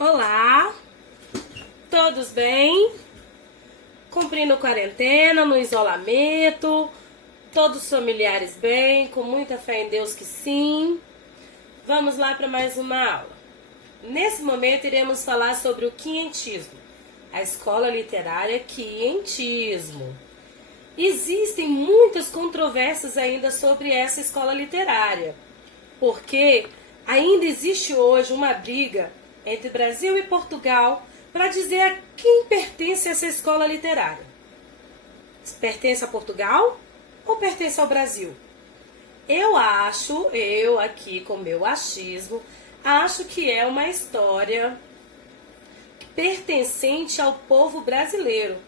Olá, todos bem? Cumprindo quarentena, no isolamento, todos os familiares bem, com muita fé em Deus que sim. Vamos lá para mais uma aula. Nesse momento iremos falar sobre o quientismo, a escola literária quientismo. Existem muitas controvérsias ainda sobre essa escola literária, porque ainda existe hoje uma briga entre Brasil e Portugal para dizer a quem pertence essa escola literária. Pertence a Portugal ou pertence ao Brasil? Eu aqui com meu achismo, acho que é uma história pertencente ao povo brasileiro,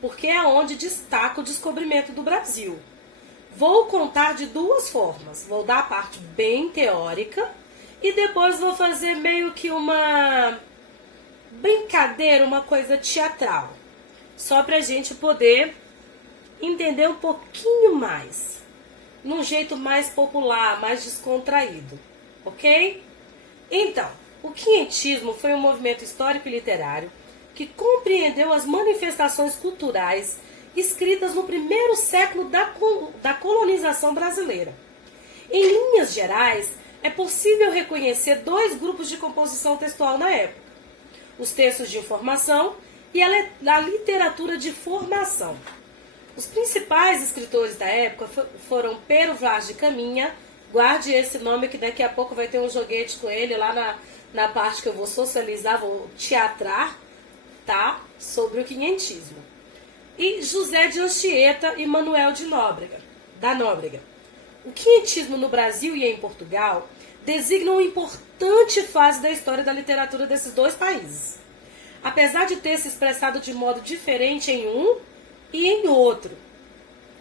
porque é onde destaca o descobrimento do Brasil. Vou contar de duas formas. Vou dar a parte bem teórica e depois vou fazer meio que uma brincadeira, uma coisa teatral, só para a gente poder entender um pouquinho mais, num jeito mais popular, mais descontraído, ok? Então, o quientismo foi um movimento histórico e literário que compreendeu as manifestações culturais escritas no primeiro século da colonização brasileira. Em linhas gerais, é possível reconhecer dois grupos de composição textual na época: os textos de informação e a literatura de formação. Os principais escritores da época foram Pero Vaz de Caminha, guarde esse nome que daqui a pouco vai ter um joguete com ele lá na parte que eu vou socializar, vou teatrar, tá? Sobre o quientismo. E José de Anchieta e Manuel da Nóbrega. O quientismo no Brasil e em Portugal designa uma importante fase da história da literatura desses dois países. Apesar de ter se expressado de modo diferente em um e em outro.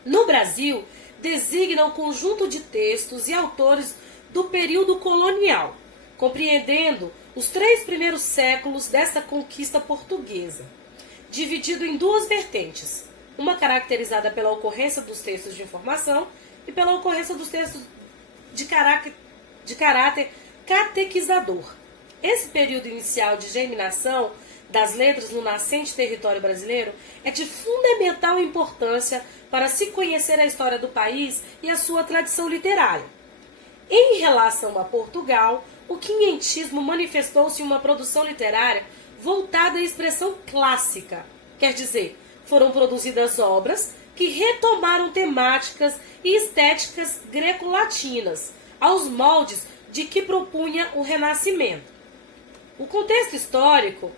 No Brasil, designa o conjunto de textos e autores do período colonial, compreendendo os 3 primeiros séculos desta conquista portuguesa, dividido em duas vertentes, uma caracterizada pela ocorrência dos textos de informação e pela ocorrência dos textos de caráter catequizador. Esse período inicial de germinação das letras no nascente território brasileiro é de fundamental importância para se conhecer a história do país e a sua tradição literária. Em relação a Portugal, o quientismo manifestou-se em uma produção literária voltada à expressão clássica, quer dizer, foram produzidas obras que retomaram temáticas e estéticas greco-latinas, aos moldes de que propunha o Renascimento. O contexto histórico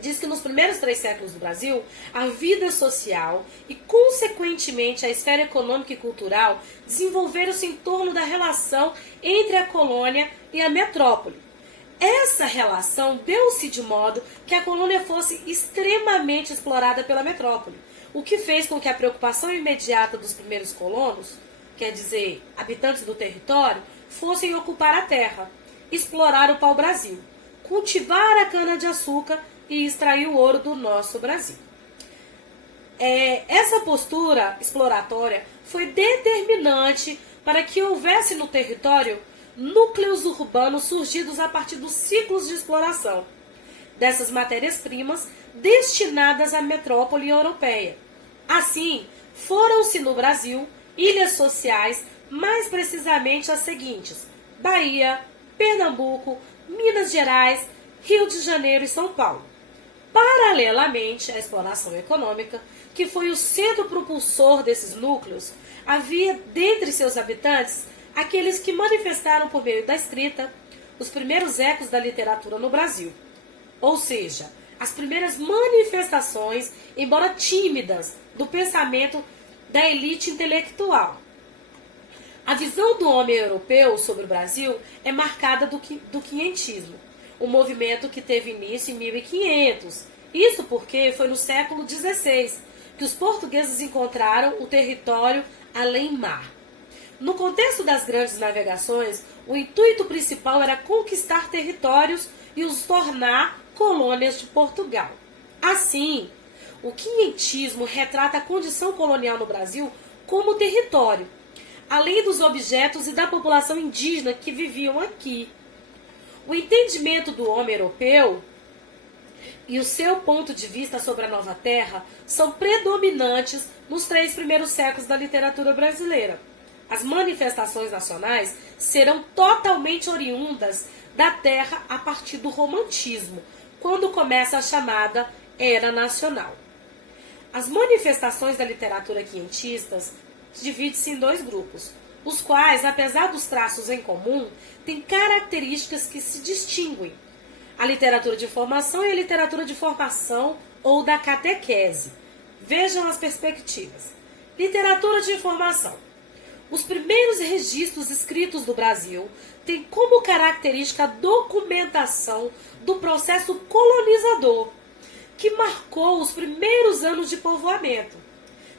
diz que nos primeiros 3 séculos do Brasil, a vida social e, consequentemente, a esfera econômica e cultural desenvolveram-se em torno da relação entre a colônia e a metrópole. Essa relação deu-se de modo que a colônia fosse extremamente explorada pela metrópole, o que fez com que a preocupação imediata dos primeiros colonos, quer dizer, habitantes do território, fossem ocupar a terra, explorar o pau-brasil, cultivar a cana-de-açúcar e extrair o ouro do nosso Brasil. Essa postura exploratória foi determinante para que houvesse no território núcleos urbanos surgidos a partir dos ciclos de exploração dessas matérias-primas destinadas à metrópole europeia. Assim, foram-se no Brasil ilhas sociais, mais precisamente as seguintes: Bahia, Pernambuco, Minas Gerais, Rio de Janeiro e São Paulo. Paralelamente à exploração econômica, que foi o centro propulsor desses núcleos, havia dentre seus habitantes aqueles que manifestaram por meio da escrita os primeiros ecos da literatura no Brasil, ou seja, as primeiras manifestações, embora tímidas, do pensamento da elite intelectual. A visão do homem europeu sobre o Brasil é marcada do quientismo, um movimento que teve início em 1500. Isso porque foi no século XVI que os portugueses encontraram o território além-mar. No contexto das grandes navegações, o intuito principal era conquistar territórios e os tornar colônias de Portugal. Assim, o quientismo retrata a condição colonial no Brasil como território, além dos objetos e da população indígena que viviam aqui. O entendimento do homem europeu e o seu ponto de vista sobre a Nova Terra são predominantes nos 3 primeiros séculos da literatura brasileira. As manifestações nacionais serão totalmente oriundas da Terra a partir do Romantismo, quando começa a chamada Era Nacional. As manifestações da literatura quinhentistas dividem-se em 2 grupos, os quais, apesar dos traços em comum, têm características que se distinguem. A literatura de informação e a literatura de formação ou da catequese. Vejam as perspectivas. Literatura de informação. Os primeiros registros escritos do Brasil têm como característica a documentação do processo colonizador, que marcou os primeiros anos de povoamento.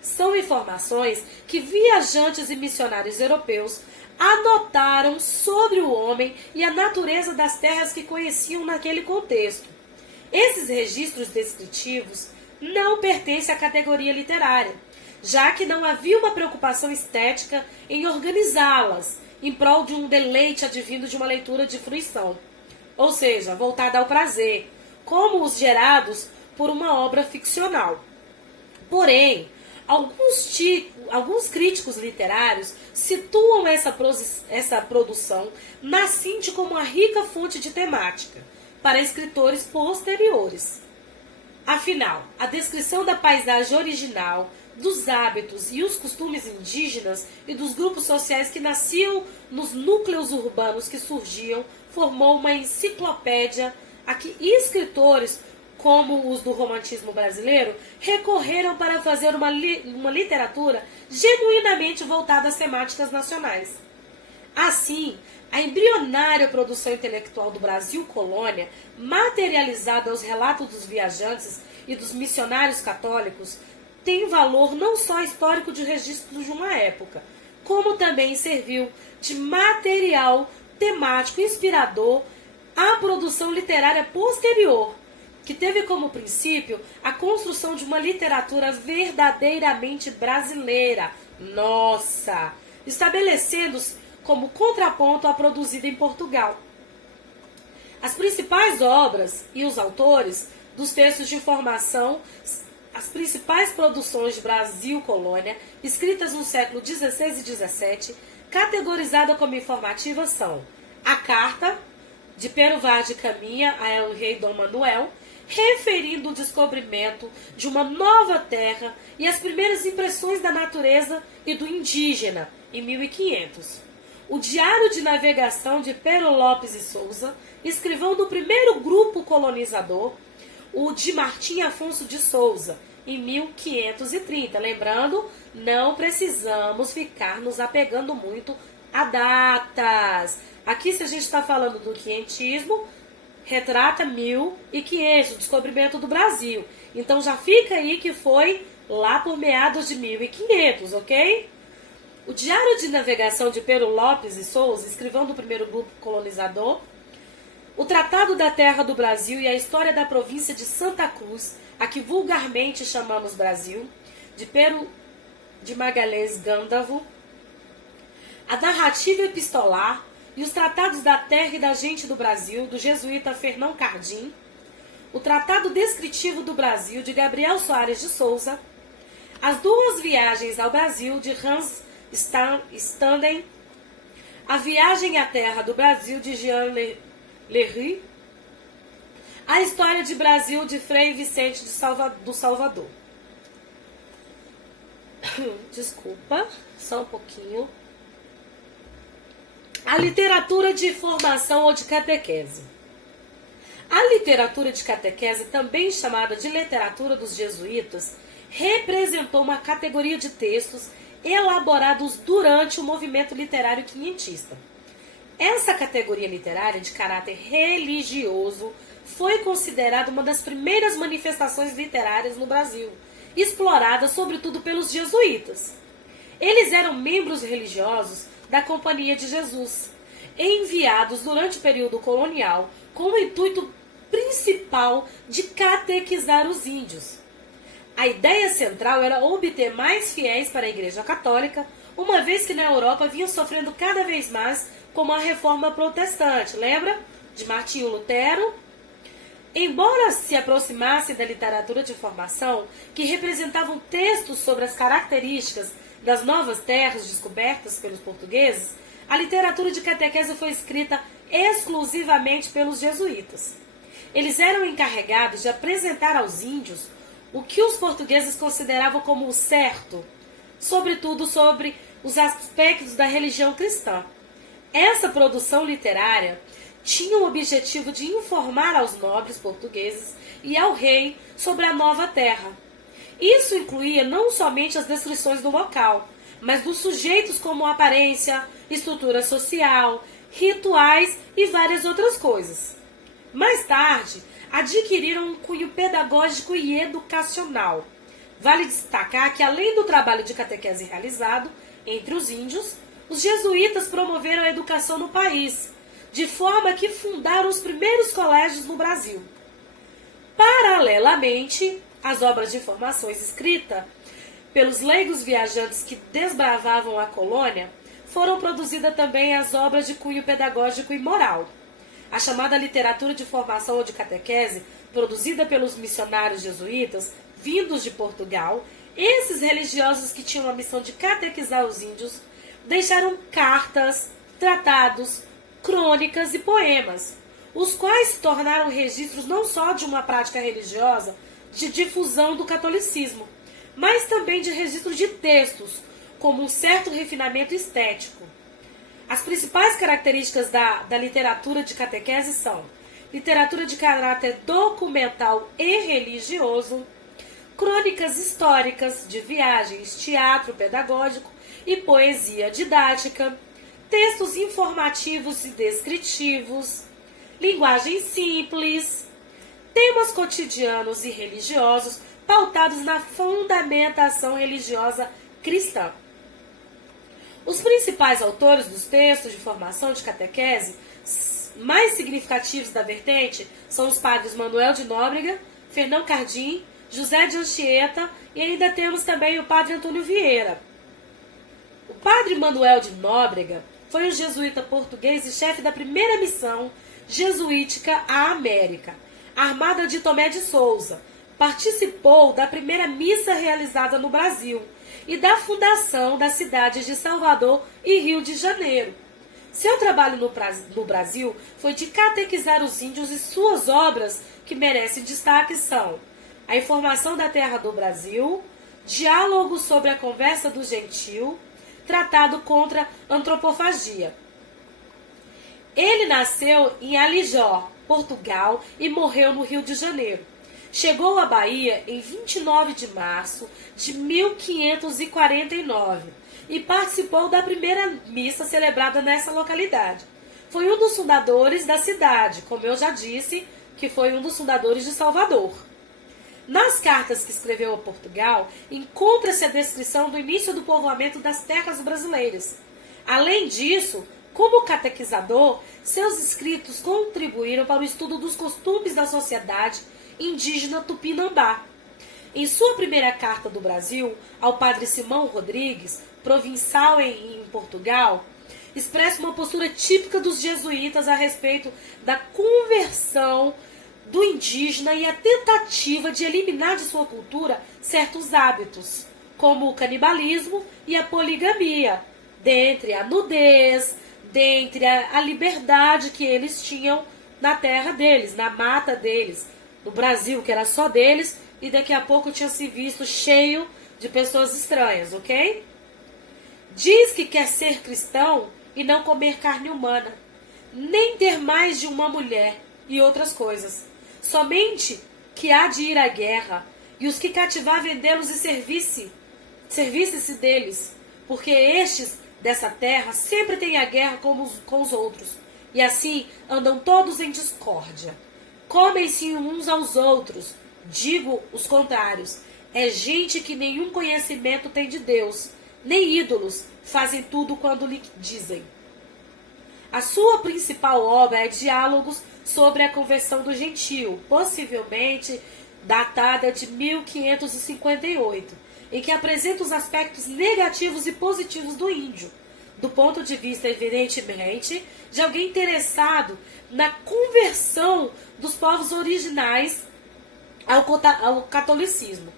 São informações que viajantes e missionários europeus anotaram sobre o homem e a natureza das terras que conheciam naquele contexto. Esses registros descritivos não pertencem à categoria literária, já que não havia uma preocupação estética em organizá-las em prol de um deleite advindo de uma leitura de fruição, ou seja, voltada ao prazer, como os gerados por uma obra ficcional. Porém, alguns críticos literários situam essa produção nascente como uma rica fonte de temática para escritores posteriores. Afinal, a descrição da paisagem original, dos hábitos e os costumes indígenas e dos grupos sociais que nasciam nos núcleos urbanos que surgiam formou uma enciclopédia a que escritores como os do romantismo brasileiro, recorreram para fazer uma literatura genuinamente voltada às temáticas nacionais. Assim, a embrionária produção intelectual do Brasil Colônia, materializada aos relatos dos viajantes e dos missionários católicos, tem valor não só histórico de registro de uma época, como também serviu de material temático inspirador à produção literária posterior, que teve como princípio a construção de uma literatura verdadeiramente brasileira, nossa, estabelecendo-se como contraponto à produzida em Portugal. As principais obras e os autores dos textos de informação, as principais produções de Brasil Colônia, escritas no século XVI e XVII, categorizadas como informativas são a Carta de Pero Vaz de Caminha a El Rei Dom Manuel, referindo o descobrimento de uma nova terra e as primeiras impressões da natureza e do indígena, em 1500. O Diário de Navegação de Pero Lopes e Souza, escrivão do primeiro grupo colonizador, o de Martim Afonso de Souza, em 1530. Lembrando, não precisamos ficar nos apegando muito a datas. Aqui, se a gente está falando do quinhentismo, retrata 1500, o descobrimento do Brasil. Então já fica aí que foi lá por meados de 1500, ok? O Diário de Navegação de Pero Lopes e Souza, escrivão do primeiro grupo colonizador, o Tratado da Terra do Brasil e a História da Província de Santa Cruz, a que vulgarmente chamamos Brasil, de Pero de Magalhães Gândavo, a Narrativa Epistolar e os Tratados da Terra e da Gente do Brasil, do jesuíta Fernão Cardim, o Tratado Descritivo do Brasil, de Gabriel Soares de Souza, as Duas Viagens ao Brasil, de Hans Standen, a Viagem à Terra do Brasil, de Jean Lery, a História de Brasil, de Frei Vicente do Salvador. Desculpa, só um pouquinho. A literatura de formação ou de catequese. A literatura de catequese, também chamada de literatura dos jesuítas, representou uma categoria de textos elaborados durante o movimento literário quinhentista. Essa categoria literária de caráter religioso foi considerada uma das primeiras manifestações literárias no Brasil, explorada sobretudo pelos jesuítas. Eles eram membros religiosos da Companhia de Jesus, enviados durante o período colonial com o intuito principal de catequizar os índios. A ideia central era obter mais fiéis para a Igreja Católica, uma vez que na Europa vinha sofrendo cada vez mais com a reforma protestante. Lembra de Martinho Lutero? Embora se aproximassem da literatura de informação, que representavam textos sobre as características das novas terras descobertas pelos portugueses, a literatura de catequese foi escrita exclusivamente pelos jesuítas. Eles eram encarregados de apresentar aos índios o que os portugueses consideravam como o certo, sobretudo sobre os aspectos da religião cristã. Essa produção literária tinha o objetivo de informar aos nobres portugueses e ao rei sobre a nova terra. Isso incluía não somente as descrições do local, mas dos sujeitos como aparência, estrutura social, rituais e várias outras coisas. Mais tarde, adquiriram um cunho pedagógico e educacional. Vale destacar que, além do trabalho de catequese realizado entre os índios, os jesuítas promoveram a educação no país, de forma que fundaram os primeiros colégios no Brasil. Paralelamente, as obras de informações escritas pelos leigos viajantes que desbravavam a colônia, foram produzidas também as obras de cunho pedagógico e moral. A chamada literatura de formação ou de catequese, produzida pelos missionários jesuítas, vindos de Portugal, esses religiosos que tinham a missão de catequizar os índios, deixaram cartas, tratados, crônicas e poemas, os quais se tornaram registros não só de uma prática religiosa de difusão do catolicismo, mas também de registro de textos, como um certo refinamento estético. As principais características da literatura de catequese são literatura de caráter documental e religioso, crônicas históricas de viagens, teatro pedagógico e poesia didática, textos informativos e descritivos, linguagem simples, temas cotidianos e religiosos pautados na fundamentação religiosa cristã. Os principais autores dos textos de formação de catequese mais significativos da vertente são os padres Manuel de Nóbrega, Fernão Cardim, José de Anchieta e ainda temos também o padre Antônio Vieira. O padre Manuel de Nóbrega foi um jesuíta português e chefe da primeira missão jesuítica à América, Armada de Tomé de Souza. Participou da primeira missa realizada no Brasil e da fundação das cidades de Salvador e Rio de Janeiro. Seu trabalho no Brasil foi de catequizar os índios e suas obras que merecem destaque são A Informação da Terra do Brasil, Diálogo sobre a Conversa do Gentil, Tratado contra Antropofagia. Ele nasceu em Alijó, Portugal, e morreu no Rio de Janeiro. Chegou à Bahia em 29 de março de 1549 e participou da primeira missa celebrada nessa localidade. Foi um dos fundadores da cidade, como eu já disse, que foi um dos fundadores de Salvador. Nas cartas que escreveu a Portugal, encontra-se a descrição do início do povoamento das terras brasileiras. Além disso, como catequizador, seus escritos contribuíram para o estudo dos costumes da sociedade indígena Tupinambá. Em sua primeira carta do Brasil, ao padre Simão Rodrigues, provincial em Portugal, expressa uma postura típica dos jesuítas a respeito da conversão do indígena e a tentativa de eliminar de sua cultura certos hábitos, como o canibalismo e a poligamia, dentre a nudez, dentre a liberdade que eles tinham na terra deles, na mata deles, no Brasil, que era só deles, e daqui a pouco tinha se visto cheio de pessoas estranhas, ok? Diz que quer ser cristão e não comer carne humana, nem ter mais de uma mulher e outras coisas. Somente que há de ir à guerra, e os que cativar vendê-los e servisse-se deles, porque estes dessa terra sempre têm a guerra com os outros, e assim andam todos em discórdia. Comem-se uns aos outros, digo os contrários. É gente que nenhum conhecimento tem de Deus, nem ídolos, fazem tudo quando lhe dizem. A sua principal obra é Diálogos sobre a Conversão do Gentil, possivelmente datada de 1558, em que apresenta os aspectos negativos e positivos do índio, do ponto de vista, evidentemente, de alguém interessado na conversão dos povos originais ao catolicismo.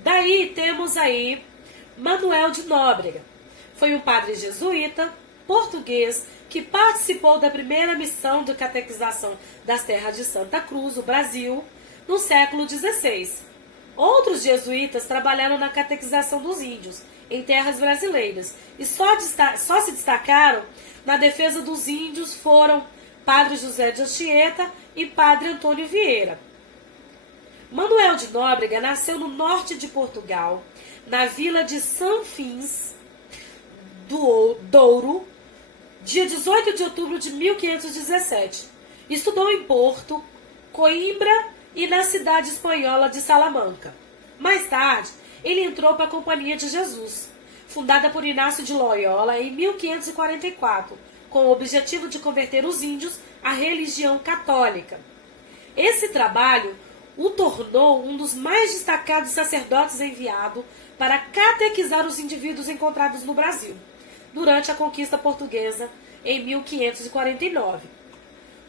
Daí temos aí Manuel de Nóbrega. Foi um padre jesuíta português que participou da primeira missão de catequização das terras de Santa Cruz, o Brasil, no século XVI. Outros jesuítas trabalharam na catequização dos índios em terras brasileiras e só se destacaram na defesa dos índios foram Padre José de Anchieta e Padre Antônio Vieira. Manuel de Nóbrega nasceu no norte de Portugal, na vila de Sanfins do Douro, dia 18 de outubro de 1517. Estudou em Porto, Coimbra e na cidade espanhola de Salamanca. Mais tarde, ele entrou para a Companhia de Jesus, fundada por Inácio de Loyola em 1544, com o objetivo de converter os índios à religião católica. Esse trabalho o tornou um dos mais destacados sacerdotes enviado para catequizar os indivíduos encontrados no Brasil, durante a conquista portuguesa em 1549.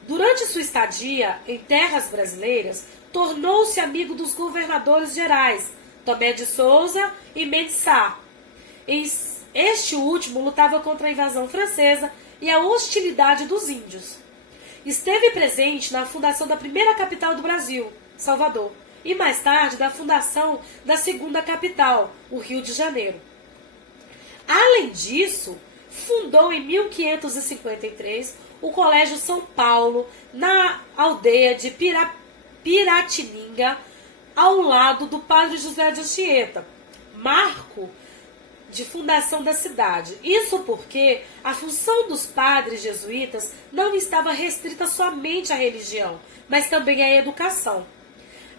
Durante sua estadia em terras brasileiras, tornou-se amigo dos governadores gerais, Tomé de Souza e Mendes Sá. Este último lutava contra a invasão francesa e a hostilidade dos índios. Esteve presente na fundação da primeira capital do Brasil, Salvador, e mais tarde da fundação da segunda capital, o Rio de Janeiro. Além disso, fundou em 1553 o Colégio São Paulo, na aldeia de Piratininga, ao lado do Padre José de Anchieta, marco de fundação da cidade. Isso porque a função dos padres jesuítas não estava restrita somente à religião, mas também à educação.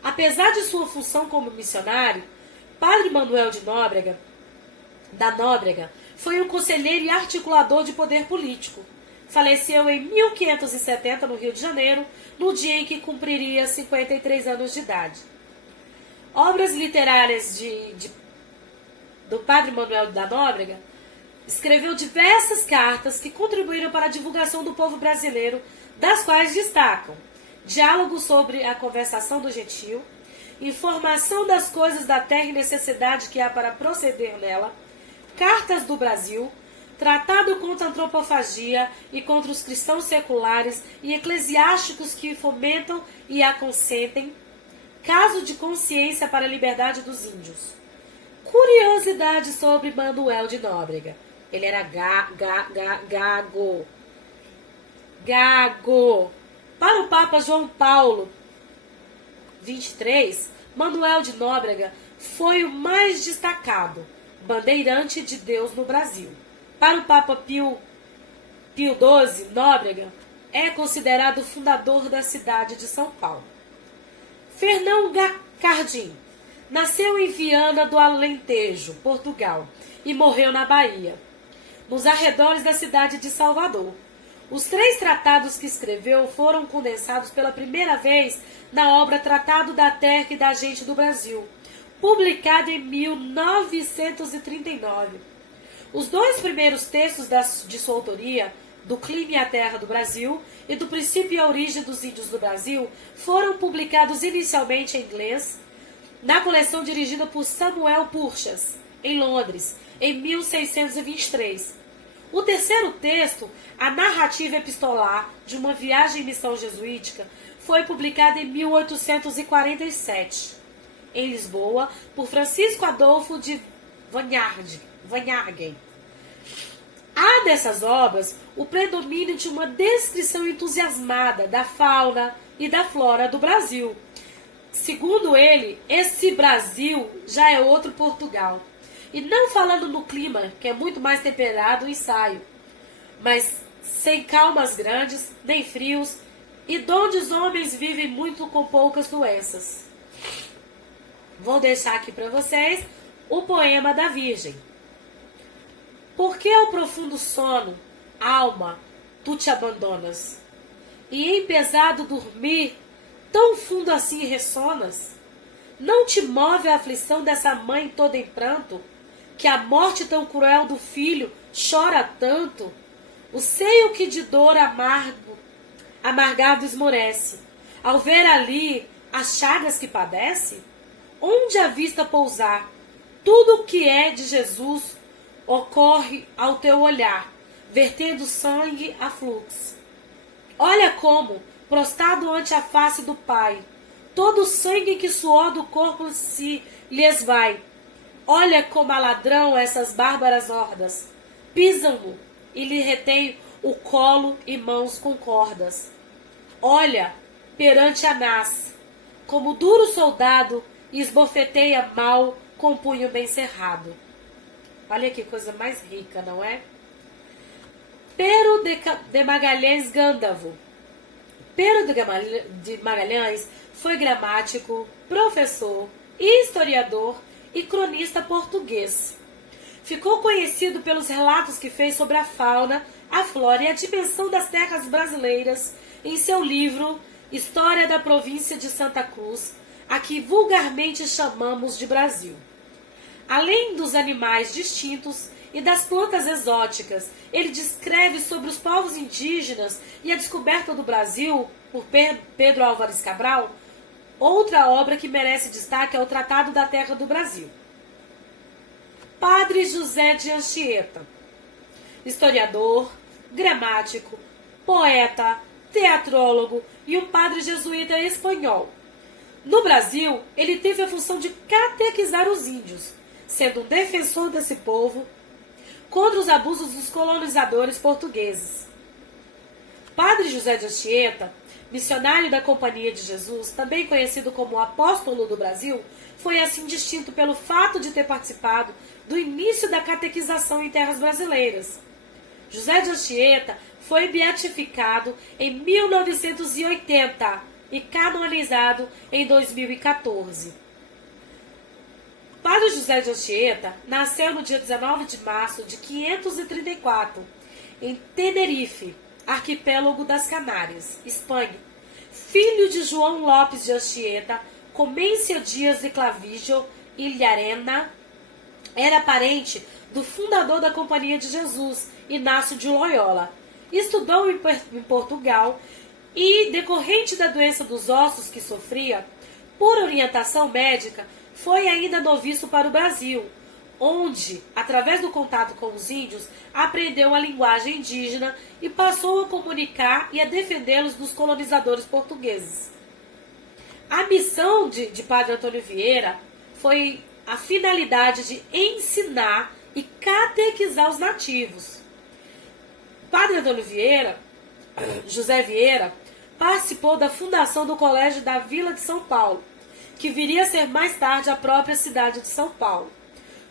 Apesar de sua função como missionário, Padre Manuel de Nóbrega, foi um conselheiro e articulador de poder político. Faleceu em 1570 no Rio de Janeiro, no dia em que cumpriria 53 anos de idade. Obras literárias do Padre Manuel da Nóbrega, escreveu diversas cartas que contribuíram para a divulgação do povo brasileiro, das quais destacam Diálogo sobre a conversação do gentil, Informação das coisas da terra e necessidade que há para proceder nela, Cartas do Brasil, Tratado contra a antropofagia e contra os cristãos seculares e eclesiásticos que fomentam e a consentem, Caso de consciência para a liberdade dos índios. Curiosidade sobre Manuel de Nóbrega. Ele era gago. Para o Papa João Paulo XXIII, Manuel de Nóbrega foi o mais destacado bandeirante de Deus no Brasil. Para o Papa Pio XII, Nóbrega é considerado o fundador da cidade de São Paulo. Fernão Cardim nasceu em Viana do Alentejo, Portugal, e morreu na Bahia, nos arredores da cidade de Salvador. Os 3 tratados que escreveu foram condensados pela primeira vez na obra Tratado da Terra e da Gente do Brasil, publicado em 1939. Os 2 primeiros textos de sua autoria, do Clima e a Terra do Brasil e do Princípio e a Origem dos Índios do Brasil, foram publicados inicialmente em inglês na coleção dirigida por Samuel Purchas, em Londres, em 1623. O terceiro texto, a narrativa epistolar de uma viagem em missão jesuítica, foi publicado em 1847, em Lisboa, por Francisco Adolfo de Vanhagen. Há dessas obras o predomínio de uma descrição entusiasmada da fauna e da flora do Brasil. Segundo ele, esse Brasil já é outro Portugal. E não falando no clima, que é muito mais temperado e ensaio, mas sem calmas grandes, nem frios, e donde os homens vivem muito com poucas doenças. Vou deixar aqui para vocês o poema da Virgem. Por que ao profundo sono, alma, tu te abandonas? E em pesado dormir, tão fundo assim ressonas? Não te move a aflição dessa mãe toda em pranto? que a morte tão cruel do filho chora tanto? O seio que de dor amargado esmorece, ao ver ali as chagas que padece? Onde a vista pousar, tudo o que é de Jesus ocorre ao teu olhar, vertendo sangue a fluxo. Olha como, prostrado ante a face do Pai, todo o sangue que suor do corpo se lhes vai. Olha como a ladrão essas bárbaras hordas pisam-no e lhe retém o colo e mãos com cordas. Olha, perante Anás, como duro soldado, esbofeteia mal com o punho bem cerrado. Olha que coisa mais rica, não é? Pero de Magalhães Gândavo. Pero de Magalhães foi gramático, professor, historiador e cronista português. Ficou conhecido pelos relatos que fez sobre a fauna, a flora e a dimensão das terras brasileiras em seu livro História da Província de Santa Cruz, a que vulgarmente chamamos de Brasil. Além dos animais distintos e das plantas exóticas, ele descreve sobre os povos indígenas e a descoberta do Brasil por Pedro Álvares Cabral. Outra obra que merece destaque é o Tratado da Terra do Brasil. Padre José de Anchieta, historiador, gramático, poeta, teatrólogo e um padre jesuíta espanhol. No Brasil, ele teve a função de catequizar os índios, sendo um defensor desse povo contra os abusos dos colonizadores portugueses. Padre José de Anchieta, missionário da Companhia de Jesus, também conhecido como Apóstolo do Brasil, foi assim distinto pelo fato de ter participado do início da catequização em terras brasileiras. José de Anchieta foi beatificado em 1980 e canonizado em 2014. Padre José de Anchieta nasceu no dia 19 de março de 534, em Tenerife, arquipélago das Canárias, Espanha. Filho de João Lopes de Anchieta, Comência Dias de Clavijo e Llarena, era parente do fundador da Companhia de Jesus, Inácio de Loyola. Estudou em Portugal e, decorrente da doença dos ossos que sofria, por orientação médica, foi ainda noviço para o Brasil, onde, através do contato com os índios, aprendeu a linguagem indígena e passou a comunicar e a defendê-los dos colonizadores portugueses. A missão de Padre Antônio Vieira foi a finalidade de ensinar e catequizar os nativos. Padre Antônio Vieira, José Vieira, participou da fundação do Colégio da Vila de São Paulo, que viria a ser mais tarde a própria cidade de São Paulo.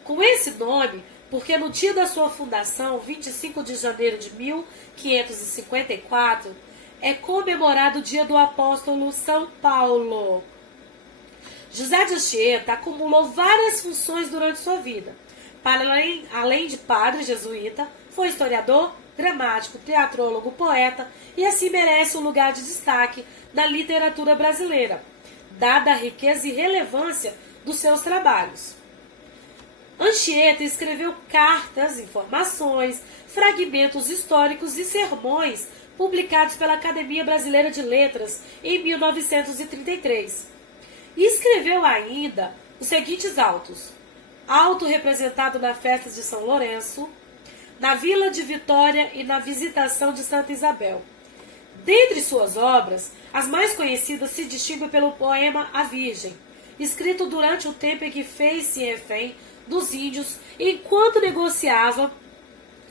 Com esse nome, porque no dia da sua fundação, 25 de janeiro de 1554, é comemorado o dia do apóstolo São Paulo. José de Anchieta acumulou várias funções durante sua vida. Além de padre jesuíta, foi historiador, gramático, teatrólogo, poeta e assim merece um lugar de destaque na literatura brasileira, dada a riqueza e relevância dos seus trabalhos. Anchieta escreveu cartas, informações, fragmentos históricos e sermões publicados pela Academia Brasileira de Letras em 1933. E escreveu ainda os seguintes autos: auto representado na festa de São Lourenço, na Vila de Vitória e na Visitação de Santa Isabel. Dentre suas obras, as mais conhecidas se distinguem pelo poema A Virgem, escrito durante o tempo em que fez-se refém dos índios enquanto negociava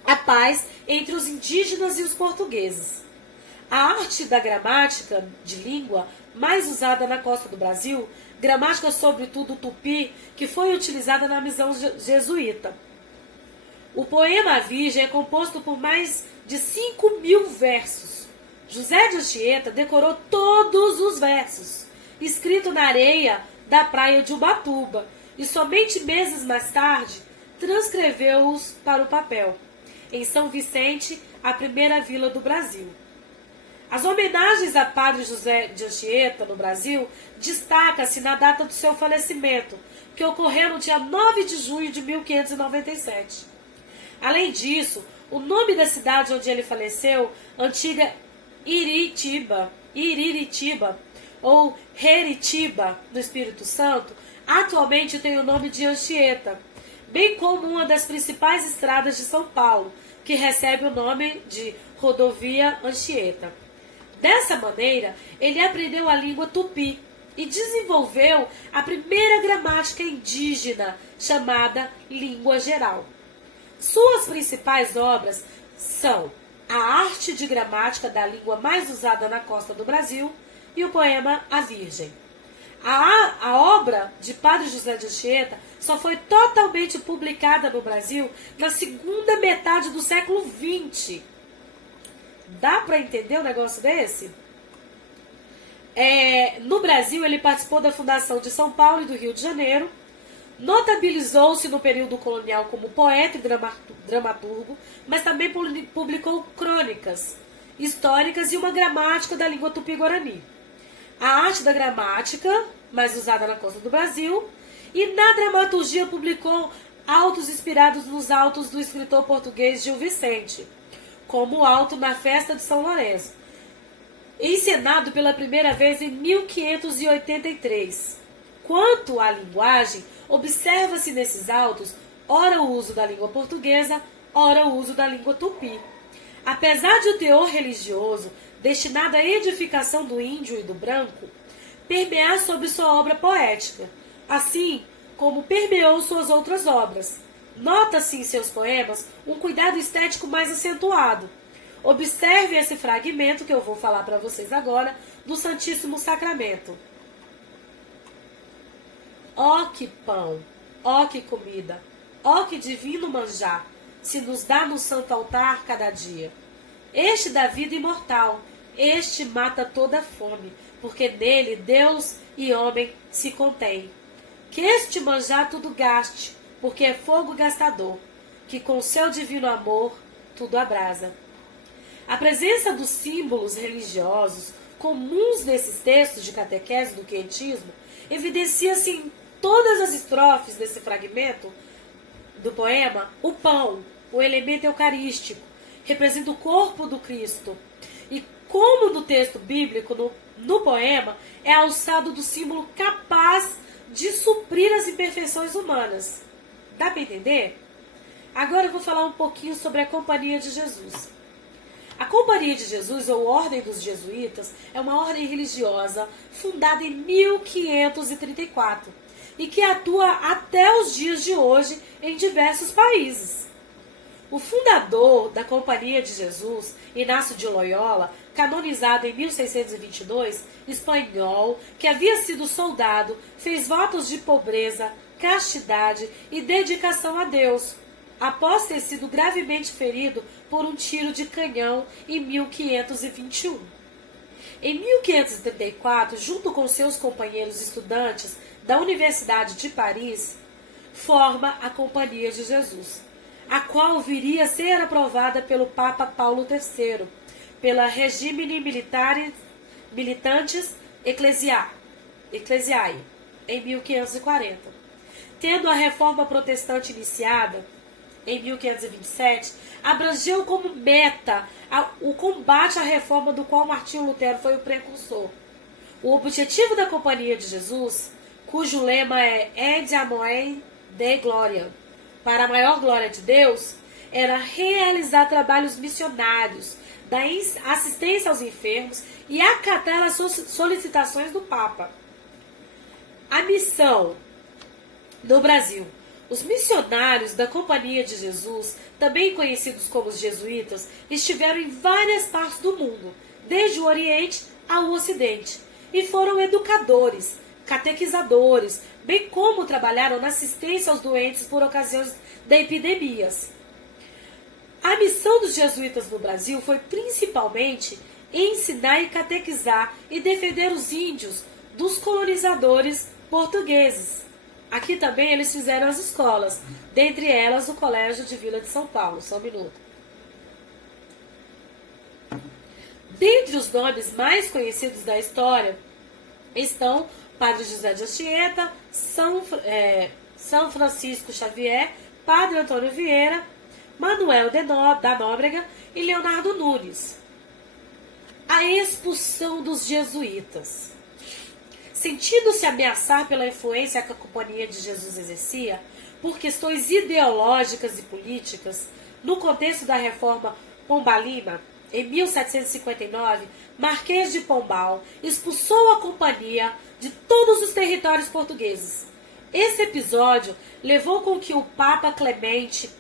a paz entre os indígenas e os portugueses. A arte da gramática de língua mais usada na costa do Brasil, gramática sobretudo tupi, que foi utilizada na missão jesuíta. O poema A Virgem é composto por mais de 5.000 versos. José de Anchieta decorou todos os versos, escrito na areia da praia de Ubatuba, e somente meses mais tarde transcreveu-os para o papel, em São Vicente, a primeira vila do Brasil. As homenagens a Padre José de Anchieta, no Brasil, destaca-se na data do seu falecimento, que ocorreu no dia 9 de junho de 1597. Além disso, o nome da cidade onde ele faleceu, antiga Iriritiba, ou Heritiba, no Espírito Santo, atualmente tem o nome de Anchieta, bem como uma das principais estradas de São Paulo, que recebe o nome de Rodovia Anchieta. Dessa maneira, ele aprendeu a língua tupi e desenvolveu a primeira gramática indígena, chamada língua geral. Suas principais obras são a arte de gramática da língua mais usada na costa do Brasil e o poema A Virgem. A obra de Padre José de Anchieta só foi totalmente publicada no Brasil na segunda metade do século XX. Dá para entender um negócio desse? No Brasil, ele participou da fundação de São Paulo e do Rio de Janeiro, notabilizou-se no período colonial como poeta e dramaturgo, mas também publicou crônicas históricas e uma gramática da língua tupi-guarani. A arte da gramática, mais usada na costa do Brasil, e na dramaturgia publicou autos inspirados nos autos do escritor português Gil Vicente, como o auto Na Festa de São Lourenço, encenado pela primeira vez em 1583. Quanto à linguagem, observa-se nesses autos ora o uso da língua portuguesa, ora o uso da língua tupi. Apesar de o teor religioso, destinado à edificação do índio e do branco, permear sobre sua obra poética, assim como permeou suas outras obras. Nota-se em seus poemas um cuidado estético mais acentuado. Observe esse fragmento que eu vou falar para vocês agora, do Santíssimo Sacramento. Ó que pão, ó que comida, ó que divino manjar, se nos dá no santo altar cada dia. Este dá vida imortal, este mata toda fome, porque nele Deus e homem se contêm. Que este manjar tudo gaste, porque é fogo gastador, que com seu divino amor tudo abrasa. A presença dos símbolos religiosos comuns nesses textos de catequese do quietismo evidencia-se em todas as estrofes desse fragmento do poema. O pão, o elemento eucarístico, representa o corpo do Cristo. E como no texto bíblico, no poema, é alçado do símbolo capaz de suprir as imperfeições humanas. Dá para entender? Agora eu vou falar um pouquinho sobre a Companhia de Jesus. A Companhia de Jesus, ou Ordem dos Jesuítas, é uma ordem religiosa fundada em 1534 e que atua até os dias de hoje em diversos países. O fundador da Companhia de Jesus, Inácio de Loyola, canonizado em 1622, espanhol, que havia sido soldado, fez votos de pobreza, castidade e dedicação a Deus, após ter sido gravemente ferido por um tiro de canhão em 1521. Em 1534, junto com seus companheiros estudantes da Universidade de Paris, forma a Companhia de Jesus, a qual viria a ser aprovada pelo Papa Paulo III, pela Regimini Militantes Ecclesiae, em 1540. Tendo a reforma protestante iniciada em 1527, abrangeu como meta o combate à reforma do qual Martinho Lutero foi o precursor. O objetivo da Companhia de Jesus, cujo lema é Ed Amoen de Gloria, para a maior glória de Deus, era realizar trabalhos missionários, dar assistência aos enfermos e acatar as solicitações do Papa. A missão no Brasil. Os missionários da Companhia de Jesus, também conhecidos como os jesuítas, estiveram em várias partes do mundo, desde o Oriente ao Ocidente, e foram educadores, catequizadores, bem como trabalharam na assistência aos doentes por ocasiões de epidemias. A missão dos jesuítas no Brasil foi principalmente ensinar e catequizar e defender os índios dos colonizadores portugueses. Aqui também eles fizeram as escolas, dentre elas o Colégio de Vila de São Paulo. Só um minuto. Dentre os nomes mais conhecidos da história estão Padre José de Anchieta, São Francisco Xavier, Padre Antônio Vieira, Manuel da Nóbrega e Leonardo Nunes. A expulsão dos jesuítas. Sentindo-se ameaçar pela influência que a Companhia de Jesus exercia, por questões ideológicas e políticas, no contexto da Reforma Pombalina, em 1759, Marquês de Pombal expulsou a companhia de todos os territórios portugueses. Esse episódio levou com que o Papa Clemente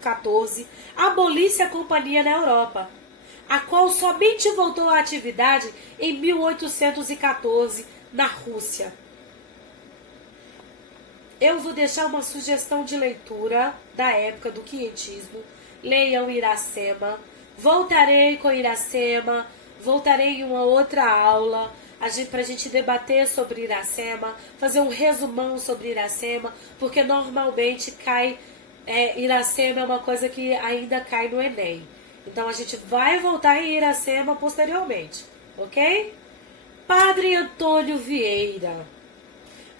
XIV abolisse a companhia na Europa, a qual somente voltou à atividade em 1814 na Rússia. Eu vou deixar uma sugestão de leitura da época do quinhentismo. Leiam Iracema. Voltarei com Iracema. Voltarei em uma outra aula para a gente debater sobre Iracema, fazer um resumão sobre Iracema, porque normalmente Iracema é uma coisa que ainda cai no Enem. Então a gente vai voltar em Iracema posteriormente, ok? Padre Antônio Vieira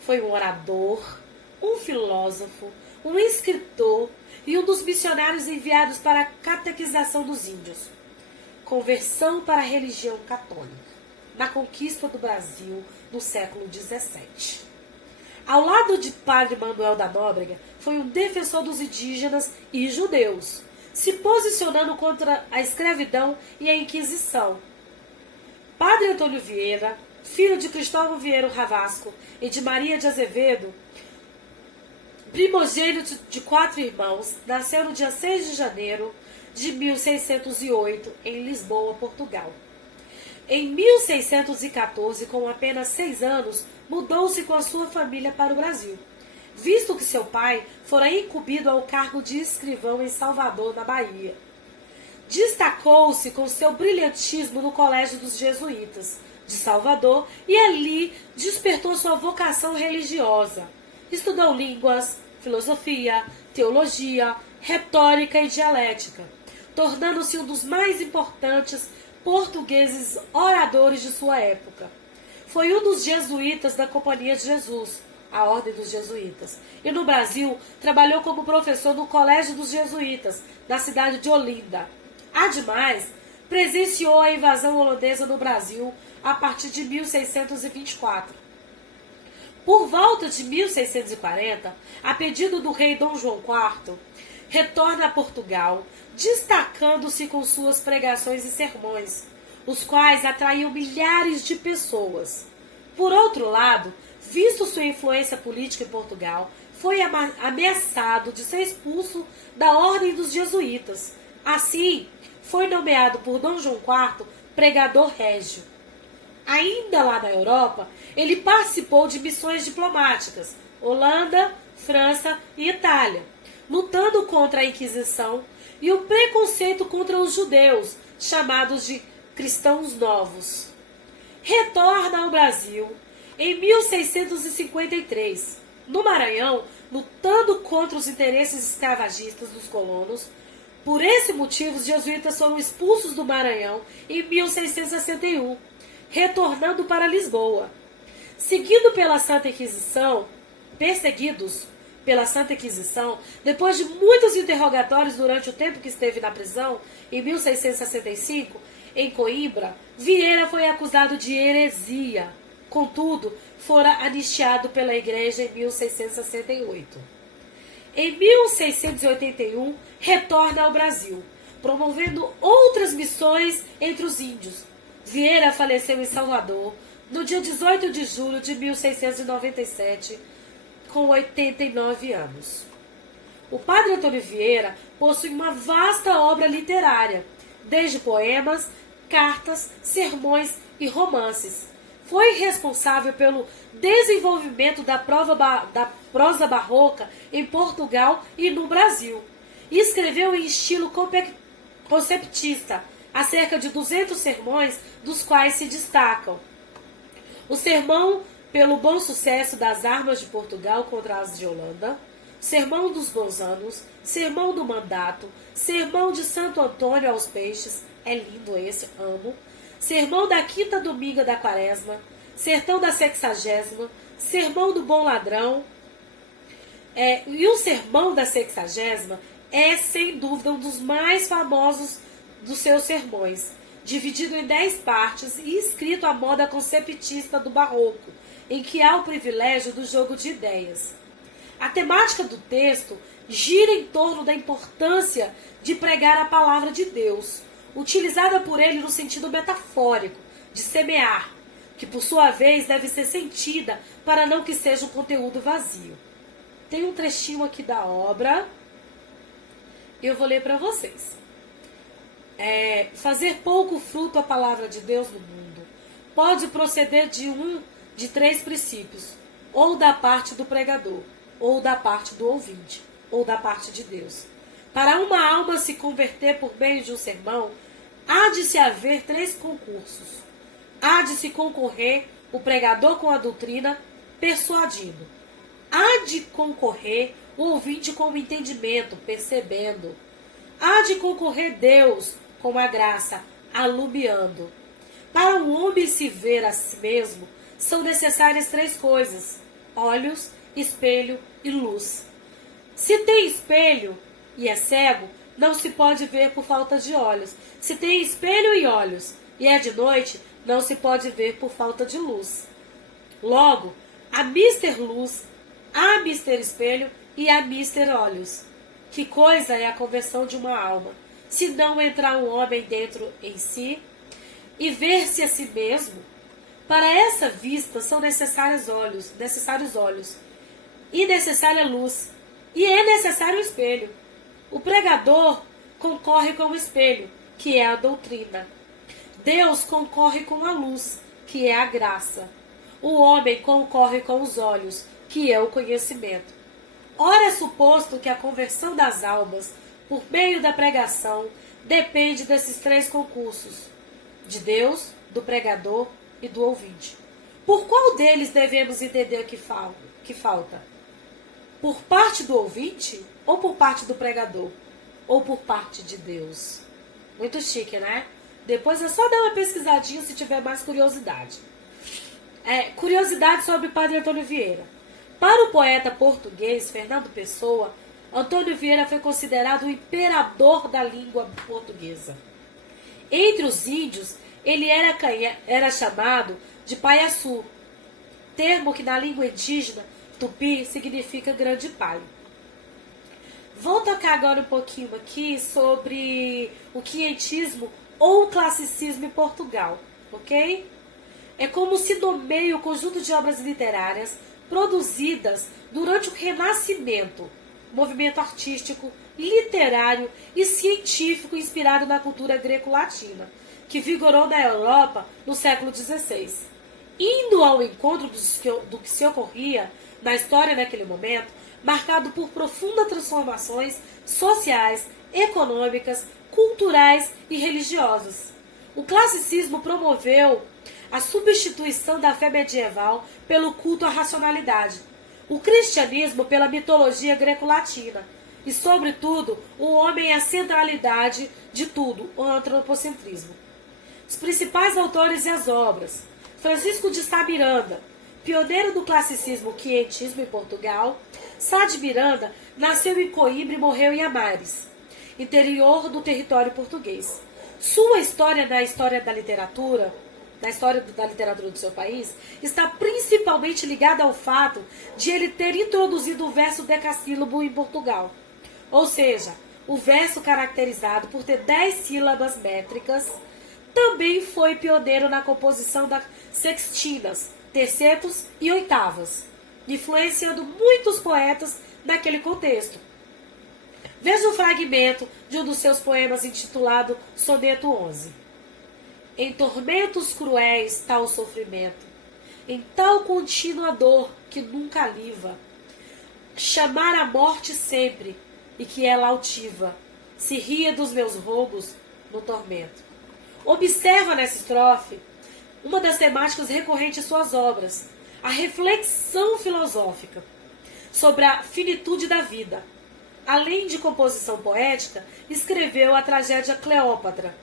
foi um orador, um filósofo, um escritor e um dos missionários enviados para a catequização dos índios. Conversão para a religião católica, na conquista do Brasil no século XVII. Ao lado de Padre Manuel da Nóbrega, foi um defensor dos indígenas e judeus, se posicionando contra a escravidão e a Inquisição. Padre Antônio Vieira, filho de Cristóvão Vieira Ravasco e de Maria de Azevedo, primogênito de 4 irmãos, nasceu no dia 6 de janeiro de 1608, em Lisboa, Portugal. Em 1614, com apenas 6 anos, mudou-se com a sua família para o Brasil, visto que seu pai fora incumbido ao cargo de escrivão em Salvador, na Bahia. Destacou-se com seu brilhantismo no Colégio dos Jesuítas de Salvador e ali despertou sua vocação religiosa. Estudou línguas, filosofia, teologia, retórica e dialética, tornando-se um dos mais importantes portugueses oradores de sua época. Foi um dos jesuítas da Companhia de Jesus, a Ordem dos Jesuítas, e no Brasil trabalhou como professor no Colégio dos Jesuítas, na cidade de Olinda. Ademais, presenciou a invasão holandesa no Brasil a partir de 1624. Por volta de 1640, a pedido do rei Dom João IV, retorna a Portugal, destacando-se com suas pregações e sermões, os quais atraíam milhares de pessoas. Por outro lado, visto sua influência política em Portugal, foi ameaçado de ser expulso da Ordem dos Jesuítas. Assim, foi nomeado por Dom João IV pregador régio. Ainda lá na Europa, ele participou de missões diplomáticas, Holanda, França e Itália, lutando contra a Inquisição e o preconceito contra os judeus, chamados de cristãos novos. Retorna ao Brasil em 1653, no Maranhão, lutando contra os interesses escravagistas dos colonos. Por esse motivo, os jesuítas foram expulsos do Maranhão em 1661, retornando para Lisboa. Perseguidos pela Santa Inquisição, depois de muitos interrogatórios durante o tempo que esteve na prisão, em 1665, em Coimbra, Vieira foi acusado de heresia. Contudo, fora anistiado pela Igreja em 1668. Em 1681, retorna ao Brasil, promovendo outras missões entre os índios. Vieira faleceu em Salvador no dia 18 de julho de 1697, com 89 anos. O Padre Antônio Vieira possui uma vasta obra literária, desde poemas, cartas, sermões e romances. Foi responsável pelo desenvolvimento da prosa barroca em Portugal e no Brasil. E escreveu em estilo conceptista acerca de 200 sermões, dos quais se destacam o Sermão pelo Bom Sucesso das Armas de Portugal contra as de Holanda, Sermão dos Bons Anos, Sermão do Mandato, Sermão de Santo Antônio aos Peixes, É lindo esse, amo. Sermão da quinta domingo da quaresma, sertão da sexagésima, sermão do bom ladrão. E o sermão da sexagésima é, sem dúvida, um dos mais famosos dos seus sermões, dividido em 10 partes e escrito à moda conceptista do barroco, em que há o privilégio do jogo de ideias. A temática do texto gira em torno da importância de pregar a palavra de Deus, utilizada por ele no sentido metafórico, de semear, que por sua vez deve ser sentida para não que seja um conteúdo vazio. Tem um trechinho aqui da obra, eu vou ler para vocês. Fazer pouco fruto a palavra de Deus no mundo pode proceder de 3 princípios, ou da parte do pregador, ou da parte do ouvinte, ou da parte de Deus. Para uma alma se converter por meio de um sermão, há de se haver 3 concursos. Há de se concorrer o pregador com a doutrina, persuadindo. Há de concorrer o ouvinte com o entendimento, percebendo. Há de concorrer Deus com a graça, alumiando. Para um homem se ver a si mesmo, são necessárias 3 coisas: olhos, espelho e luz. Se tem espelho e é cego, não se pode ver por falta de olhos. Se tem espelho e olhos e é de noite, não se pode ver por falta de luz. Logo, há mister luz, há mister espelho e há mister olhos. Que coisa é a conversão de uma alma, se não entrar um homem dentro em si e ver-se a si mesmo? Para essa vista são necessários olhos e necessária luz, e é necessário o espelho. O pregador concorre com o espelho, que é a doutrina. Deus concorre com a luz, que é a graça. O homem concorre com os olhos, que é o conhecimento. Ora, é suposto que a conversão das almas, por meio da pregação, depende desses 3 concursos: de Deus, do pregador e do ouvinte. Por qual deles devemos entender que falta? Por parte do ouvinte ou por parte do pregador? Ou por parte de Deus? Muito chique, né? Depois é só dar uma pesquisadinha se tiver mais curiosidade. Curiosidade sobre Padre Antônio Vieira. Para o poeta português Fernando Pessoa, Antônio Vieira foi considerado o imperador da língua portuguesa. Entre os índios, ele era chamado de Paiaçu, termo que na língua indígena tupi significa grande pai. Vou tocar agora um pouquinho aqui sobre o quinhentismo ou o classicismo em Portugal, ok? É como se nomeia o conjunto de obras literárias produzidas durante o Renascimento, movimento artístico, literário e científico inspirado na cultura greco-latina, que vigorou na Europa no século XVI. Indo ao encontro do que se ocorria na história naquele momento, marcado por profundas transformações sociais, econômicas, culturais e religiosas. O classicismo promoveu a substituição da fé medieval pelo culto à racionalidade, o cristianismo pela mitologia greco-latina e, sobretudo, o homem é a centralidade de tudo, o antropocentrismo. Os principais autores e as obras: Francisco de Sá Miranda, pioneiro do classicismo quinhentismo em Portugal. Sá de Miranda nasceu em Coimbra e morreu em Amares, interior do território português. Sua história na história da literatura do seu país, está principalmente ligada ao fato de ele ter introduzido o verso decassílabo em Portugal. Ou seja, o verso caracterizado por ter 10 sílabas métricas. Também foi pioneiro na composição das sextinas, tercetos e oitavas, influenciando muitos poetas naquele contexto. Veja um fragmento de um dos seus poemas intitulado Soneto 11. Em tormentos cruéis tal sofrimento, em tal contínua dor que nunca aliva, chamar a morte sempre, e que ela altiva, se ria dos meus roubos no tormento. Observa nessa estrofe uma das temáticas recorrentes em suas obras, a reflexão filosófica sobre a finitude da vida. Além de composição poética, escreveu a tragédia Cleópatra,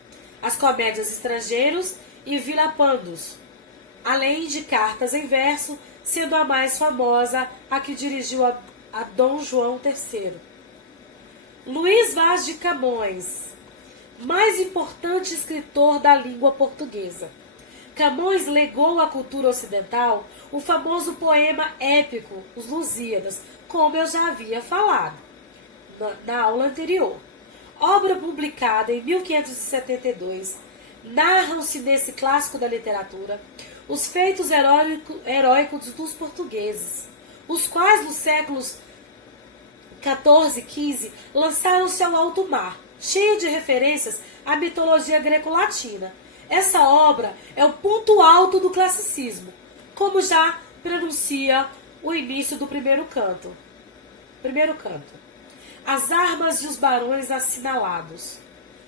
as comédias Estrangeiros e Vila Pandos, além de cartas em verso, sendo a mais famosa a que dirigiu a Dom João III. Luís Vaz de Camões, mais importante escritor da língua portuguesa. Camões legou à cultura ocidental o famoso poema épico Os Lusíadas, como eu já havia falado na aula anterior. Obra publicada em 1572, narram-se nesse clássico da literatura os feitos heróicos dos portugueses, os quais nos séculos XIV e XV lançaram-se ao alto mar, cheio de referências à mitologia greco-latina. Essa obra é o ponto alto do classicismo, como já pronuncia o início do primeiro canto. As armas de os barões assinalados,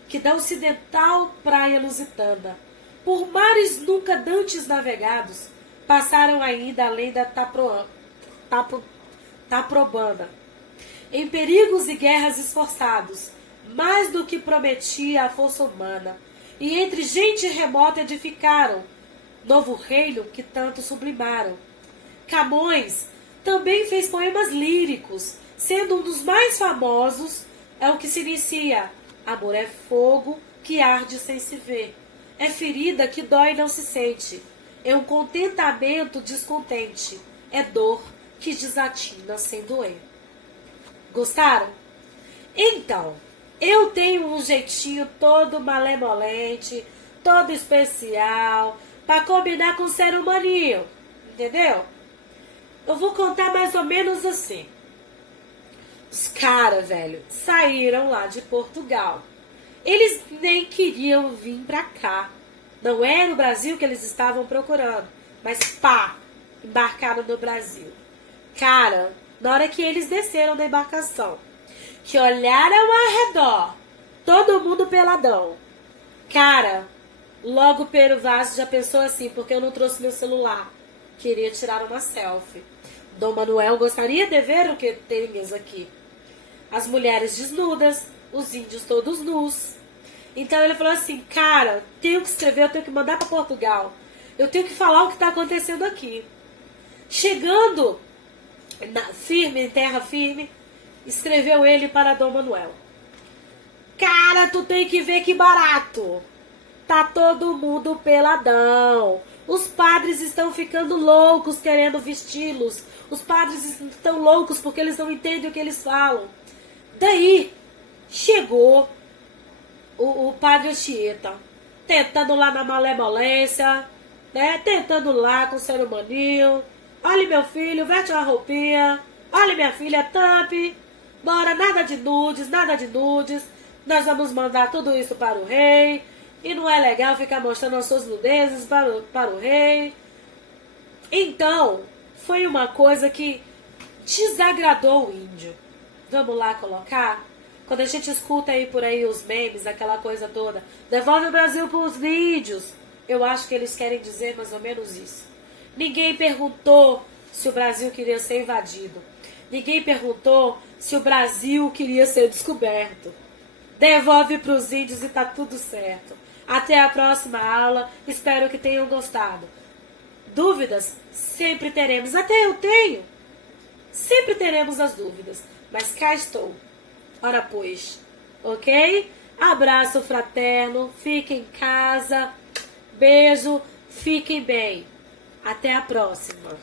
que da ocidental praia lusitana, por mares nunca dantes navegados, passaram ainda além da Taprobana, em perigos e guerras esforçados, mais do que prometia a força humana, e entre gente remota edificaram novo reino que tanto sublimaram. Camões também fez poemas líricos, sendo um dos mais famosos é o que se inicia: amor é fogo que arde sem se ver, é ferida que dói e não se sente, é um contentamento descontente, é dor que desatina sem doer. Gostaram? Então, eu tenho um jeitinho todo malemolente, todo especial, para combinar com o ser humaninho, entendeu? Eu vou contar mais ou menos assim. Os caras, velho, saíram lá de Portugal. Eles nem queriam vir pra cá. Não era o Brasil que eles estavam procurando, mas pá, embarcaram no Brasil. Cara, na hora que eles desceram da embarcação, que olharam ao redor, todo mundo peladão. Cara, logo Pero Vaz já pensou assim, porque eu não trouxe meu celular. Queria tirar uma selfie. Dom Manuel gostaria de ver o que temos aqui. As mulheres desnudas, os índios todos nus. Então ele falou assim, cara, tenho que escrever, eu tenho que mandar para Portugal. Eu tenho que falar o que está acontecendo aqui. Chegando em terra firme, escreveu ele para Dom Manuel. Cara, tu tem que ver que barato. Tá todo mundo peladão. Os padres estão ficando loucos querendo vesti-los. Os padres estão loucos porque eles não entendem o que eles falam. Daí, chegou o padre Anchieta, tentando lá na malemolência, né? Tentando lá com o ser humaninho. Olha, meu filho, veste uma roupinha. Olha, minha filha, tampe. Bora, nada de nudes, nada de nudes. Nós vamos mandar tudo isso para o rei. E não é legal ficar mostrando as suas nudezes para o rei. Então, foi uma coisa que desagradou o índio. Vamos lá colocar? Quando a gente escuta aí por aí os memes, aquela coisa toda, devolve o Brasil para os índios. Eu acho que eles querem dizer mais ou menos isso. Ninguém perguntou se o Brasil queria ser invadido. Ninguém perguntou se o Brasil queria ser descoberto. Devolve para os índios e tá tudo certo. Até a próxima aula. Espero que tenham gostado. Dúvidas? Sempre teremos. Até eu tenho. Sempre teremos as dúvidas. Mas cá estou. Ora pois. Ok? Abraço fraterno. Fiquem em casa. Beijo. Fiquem bem. Até a próxima.